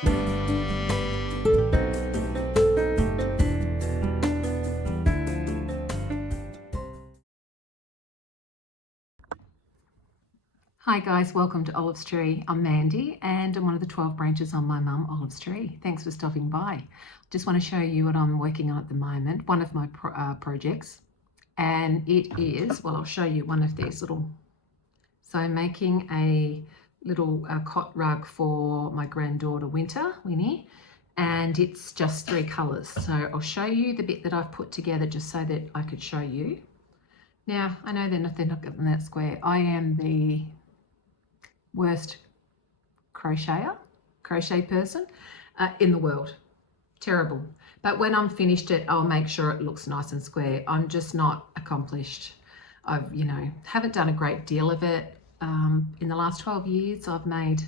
Hi guys, welcome to Olive's Tree. I'm Mandy and I'm one of the 12 branches on my mum Olive's Tree. Thanks for stopping by. Just want to show you what I'm working on at the moment, one of my projects, and it is, well, I'll show you one of these little, so I'm making a little cot rug for my granddaughter Wynter, Wynnie, and it's just 3 colours. So I'll show you the bit that I've put together just so that I could show you. Now, I know they're not getting that square. I am the worst crochet person in the world. Terrible. But when I'm finished it, I'll make sure it looks nice and square. I'm just not accomplished. I've, haven't done a great deal of it. In the last 12 years, I've made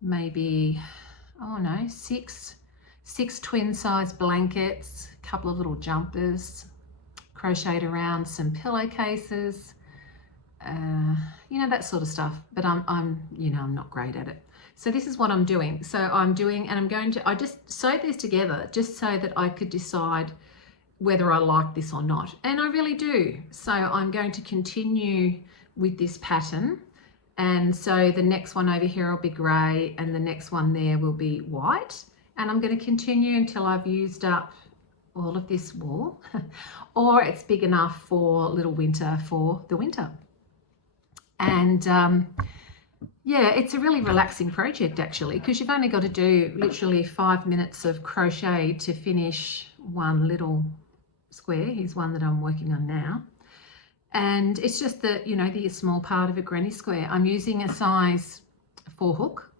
maybe, six twin size blankets, a couple of little jumpers, crocheted around some pillowcases, that sort of stuff, but I'm not great at it. So this is what I'm doing. So I'm doing, and I just sewed these together just so that I could decide whether I like this or not. And I really do. So I'm going to continue with this pattern. And so the next one over here will be grey and the next one there will be white. And I'm going to continue until I've used up all of this wool or it's big enough for little Wynter for the winter. And yeah, it's a really relaxing project actually, because you've only got to do literally 5 minutes of crochet to finish one little square. Here's one that I'm working on now. And it's just that, the small part of a granny square. I'm using a size 4 hook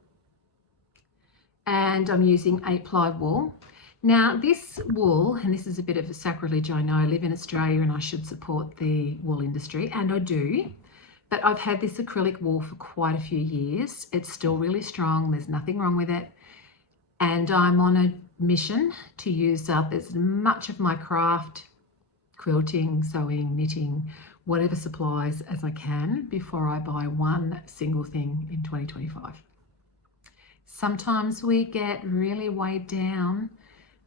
and I'm using 8-ply wool. Now this wool, and this is a bit of a sacrilege, I know, I live in Australia and I should support the wool industry, and I do. But I've had this acrylic wool for quite a few years. It's still really strong. There's nothing wrong with it. And I'm on a mission to use up as much of my craft, quilting, sewing, knitting, whatever supplies as I can before I buy one single thing in 2025. Sometimes we get really weighed down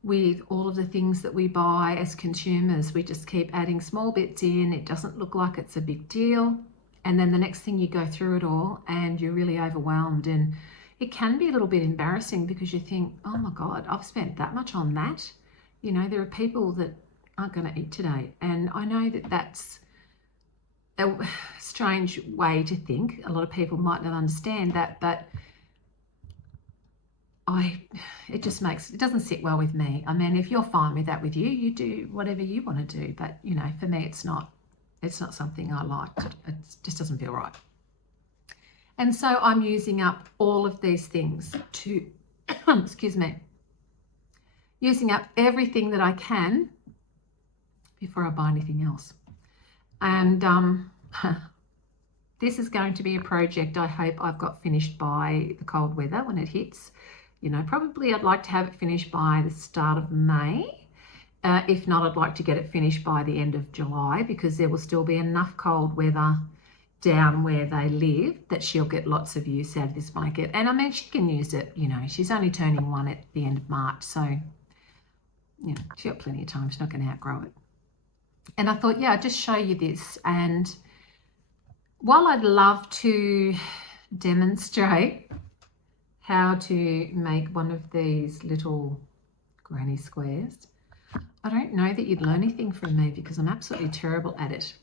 with all of the things that we buy as consumers. We just keep adding small bits in. It doesn't look like it's a big deal. And then the next thing you go through it all and you're really overwhelmed, and it can be a little bit embarrassing because you think, oh my God, I've spent that much on that. There are people that aren't going to eat today. And I know that that's a strange way to think. A lot of people might not understand that, but it doesn't sit well with me. I mean, if you're fine with that with you, you do whatever you want to do. But, for me, it's not something I like. It just doesn't feel right. And so I'm using up all of these things to, using up everything that I can before I buy anything else. And this is going to be a project I hope I've got finished by the cold weather when it hits. Probably I'd like to have it finished by the start of May. If not, I'd like to get it finished by the end of July, because there will still be enough cold weather down where they live that she'll get lots of use out of this blanket. And I mean, she can use it, she's only turning 1 at the end of March. So, she's got plenty of time. She's not going to outgrow it. And I thought, yeah, I'd just show you this. And while I'd love to demonstrate how to make one of these little granny squares, I don't know that you'd learn anything from me because I'm absolutely terrible at it.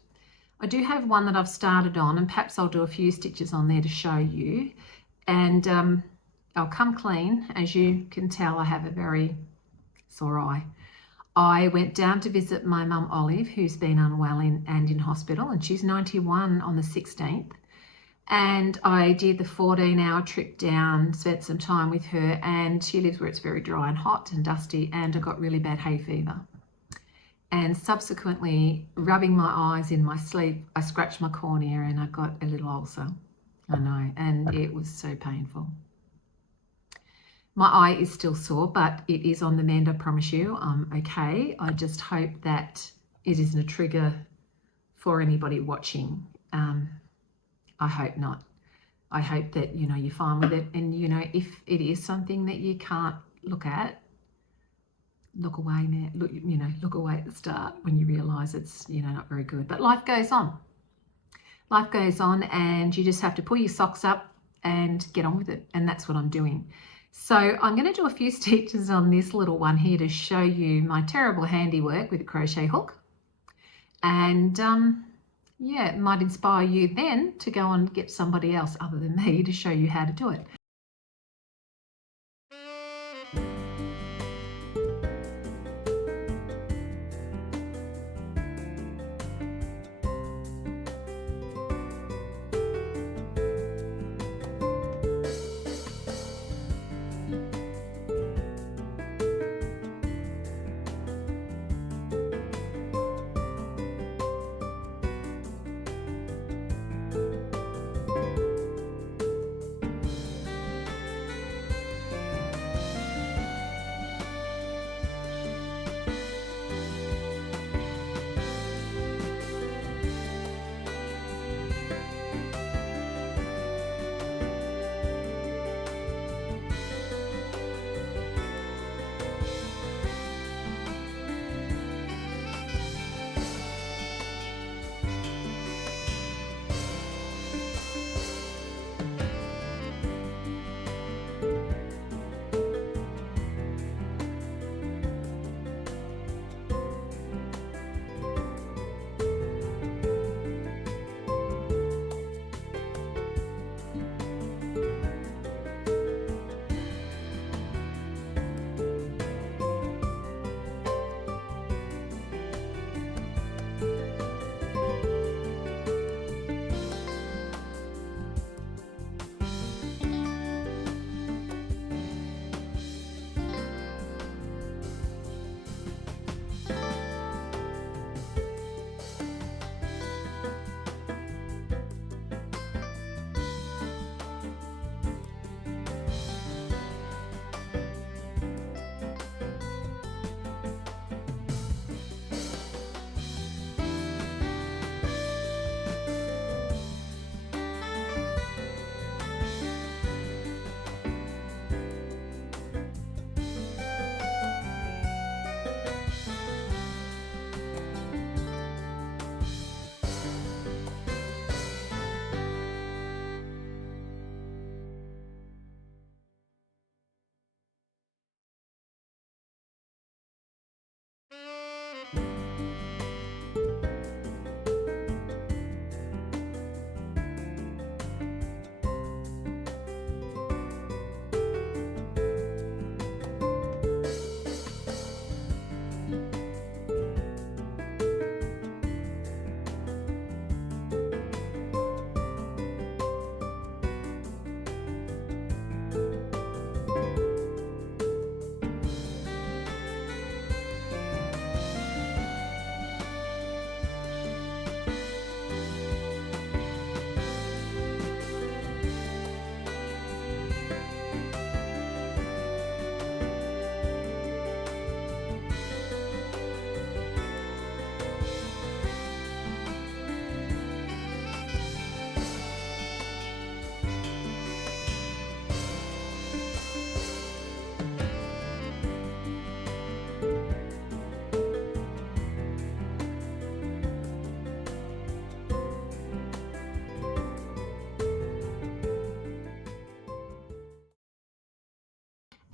I do have one that I've started on, and perhaps I'll do a few stitches on there to show you. And I'll come clean. As you can tell, I have a very sore eye. I went down to visit my mum Olive, who's been unwell and in hospital, and she's 91 on the 16th. And I did the 14-hour trip down, spent some time with her, and she lives where it's very dry and hot and dusty, and I got really bad hay fever. And subsequently, rubbing my eyes in my sleep, I scratched my cornea and I got a little ulcer. I know, and it was so painful. My eye is still sore, but it is on the mend, I promise you. I'm okay. I just hope that it isn't a trigger for anybody watching. I hope not. I hope that, you know, you're fine with it. And, you know, if it is something that you can't look at, look away now, look away at the start when you realise it's, you know, not very good. But life goes on. Life goes on, and you just have to pull your socks up and get on with it. And that's what I'm doing. So I'm going to do a few stitches on this little one here to show you my terrible handiwork with a crochet hook. And yeah, it might inspire you then to go and get somebody else other than me to show you how to do it.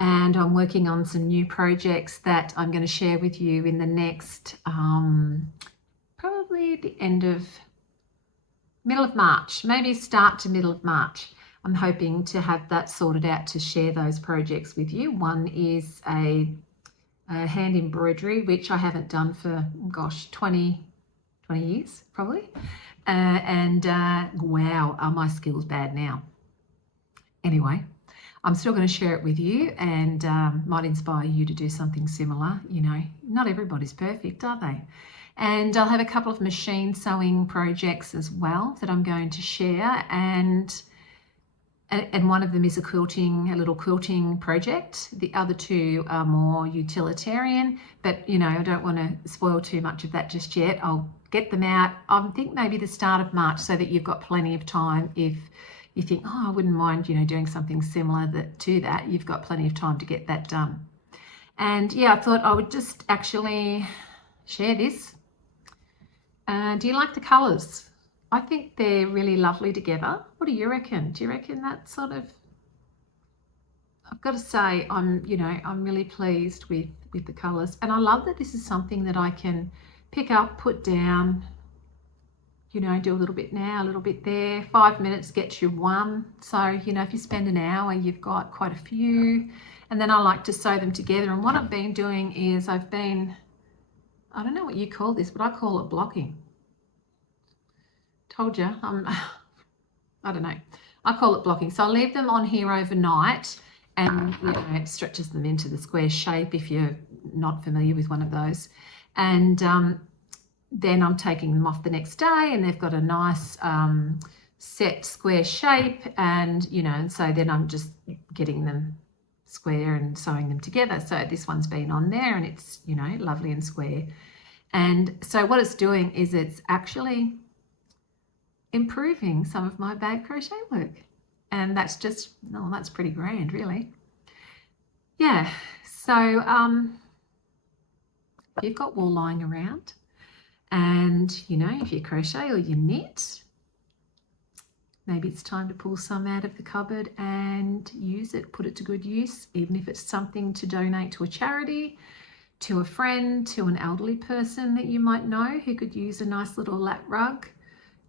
And I'm working on some new projects that I'm going to share with you in the next, probably the middle of March, maybe start to middle of March. I'm hoping to have that sorted out to share those projects with you. One is a hand embroidery, which I haven't done for, gosh, 20 years probably. Wow, are my skills bad now? Anyway, I'm still going to share it with you, and might inspire you to do something similar. You know, not everybody's perfect, are they? And I'll have a couple of machine sewing projects as well that I'm going to share, and one of them is a little quilting project. The other two are more utilitarian, but you know, I don't want to spoil too much of that just yet. I'll get them out, I think maybe the start of March, so that you've got plenty of time if you think, oh, I wouldn't mind, you know, doing something similar to that, you've got plenty of time to get that done. And yeah, I thought I would just actually share this. Do you like the colours? I think they're really lovely together. What do you reckon? Do you reckon that sort of, I've got to say, I'm really pleased with the colours, and I love that this is something that I can pick up, put down, you know, do a little bit now, a little bit there. 5 minutes gets you one. So, you know, if you spend an hour, you've got quite a few. And then I like to sew them together. And what I've been doing is I don't know what you call this, but I call it blocking. Told you, I don't know. I call it blocking. So I leave them on here overnight, and you know, it stretches them into the square shape if you're not familiar with one of those. And then I'm taking them off the next day, and they've got a nice set square shape, and you know, and so then I'm just getting them square and sewing them together. So this one's been on there, and it's, you know, lovely and square. And so what it's doing is it's actually improving some of my bag crochet work, and that's just, no, that's pretty grand, really. Yeah, so if you've got wool lying around, and you know, if you crochet or you knit, maybe it's time to pull some out of the cupboard and use it, put it to good use, even if it's something to donate to a charity, to a friend, to an elderly person that you might know who could use a nice little lap rug.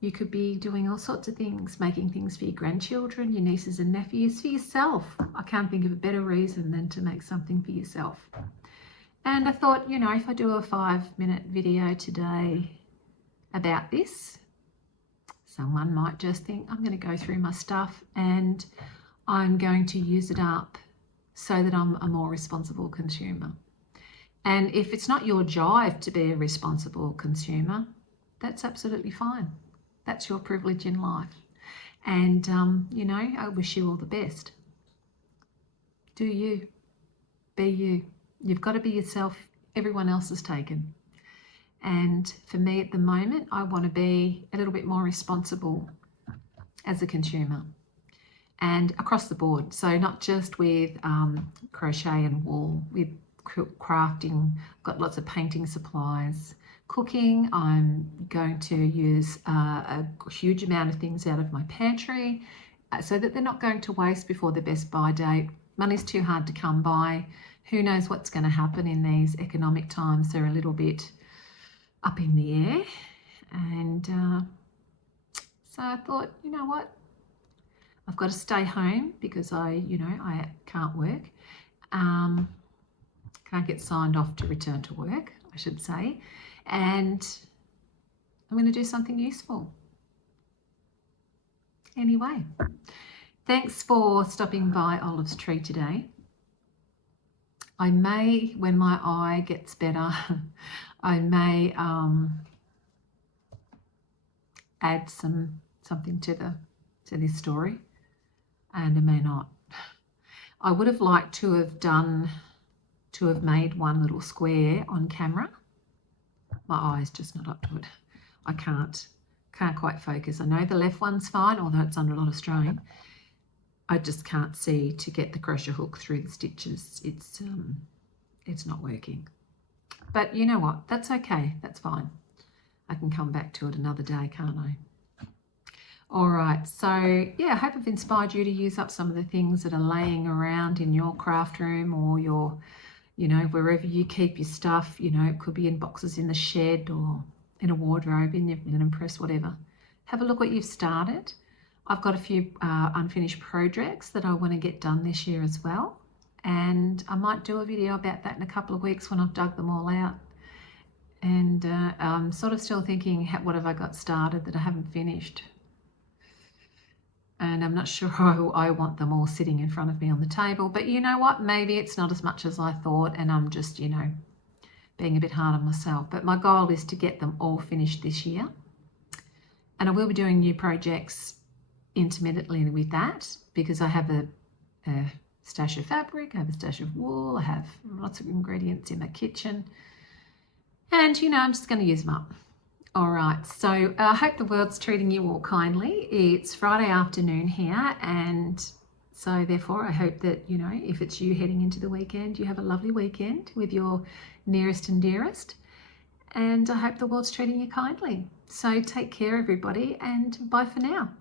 You could be doing all sorts of things, making things for your grandchildren, your nieces and nephews, for yourself. I can't think of a better reason than to make something for yourself. And I thought, you know, if I do a 5-minute video today about this, someone might just think, I'm going to go through my stuff and I'm going to use it up so that I'm a more responsible consumer. And if it's not your jive to be a responsible consumer, that's absolutely fine. That's your privilege in life. And, you know, I wish you all the best. Do you. Be you. You've got to be yourself. Everyone else is taken. And for me at the moment, I want to be a little bit more responsible as a consumer and across the board. So not just with crochet and wool, with crafting, I've got lots of painting supplies. Cooking, I'm going to use a huge amount of things out of my pantry so that they're not going to waste before the best buy date. Money's too hard to come by. Who knows what's going to happen in these economic times? They're a little bit up in the air. And so I thought, you know what? I've got to stay home because I can't work. Can't get signed off to return to work, I should say. And I'm going to do something useful. Anyway, thanks for stopping by Olive's Tree today. I may, when my eye gets better, I may add something to this story, and I may not. I would have liked to have made one little square on camera. My eye's just not up to it. I can't quite focus. I know the left one's fine, although it's under a lot of strain. I just can't see to get the crochet hook through the stitches. It's not working. But you know what? That's okay. That's fine. I can come back to it another day, can't I? All right. So yeah, I hope I've inspired you to use up some of the things that are laying around in your craft room or your, you know, wherever you keep your stuff. You know, it could be in boxes in the shed or in a wardrobe, in your linen press, whatever. Have a look what you've started. I've got a few unfinished projects that I want to get done this year as well. And I might do a video about that in a couple of weeks when I've dug them all out. And I'm sort of still thinking, what have I got started that I haven't finished? And I'm not sure how I want them all sitting in front of me on the table. But you know what? Maybe it's not as much as I thought, and I'm just, you know, being a bit hard on myself. But my goal is to get them all finished this year. And I will be doing new projects intermittently with that, because I have a stash of fabric, I have a stash of wool, I have lots of ingredients in my kitchen, and you know, I'm just going to use them up. All right, so I hope the world's treating you all kindly. It's Friday afternoon here, and so therefore I hope that, you know, if it's you heading into the weekend, you have a lovely weekend with your nearest and dearest. And I hope the world's treating you kindly. So take care, everybody, and bye for now.